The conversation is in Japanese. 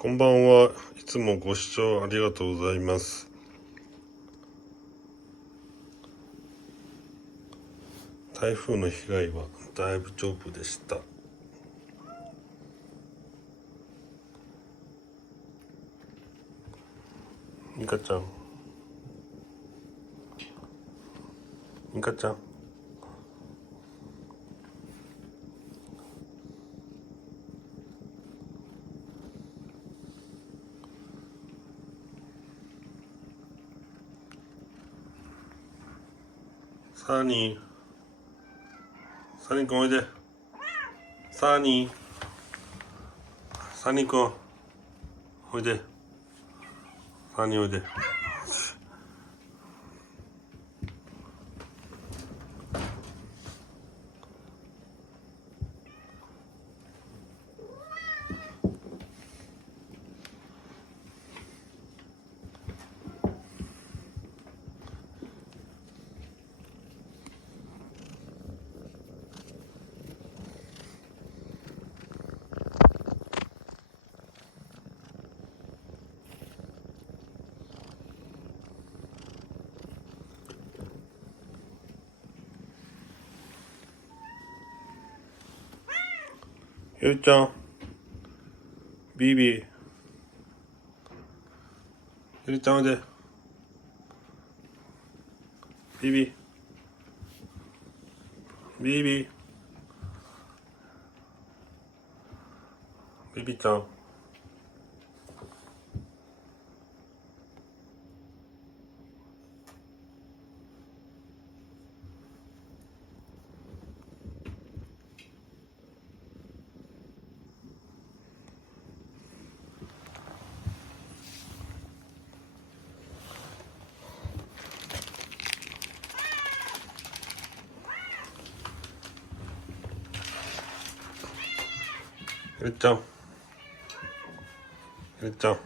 こんばんは。いつもご視聴ありがとうございます。台風の被害はだいぶ丈夫でした。ミカちゃん、ミカちゃん、サニー、サニーくんおいで。サニー、サニーくんおいで。サニーおいで。ゆうちゃん、ビビ、ゆうちゃんおいで。ビビ、ビビ、ビビちゃん。ゆうちゃん、ゆうちゃん。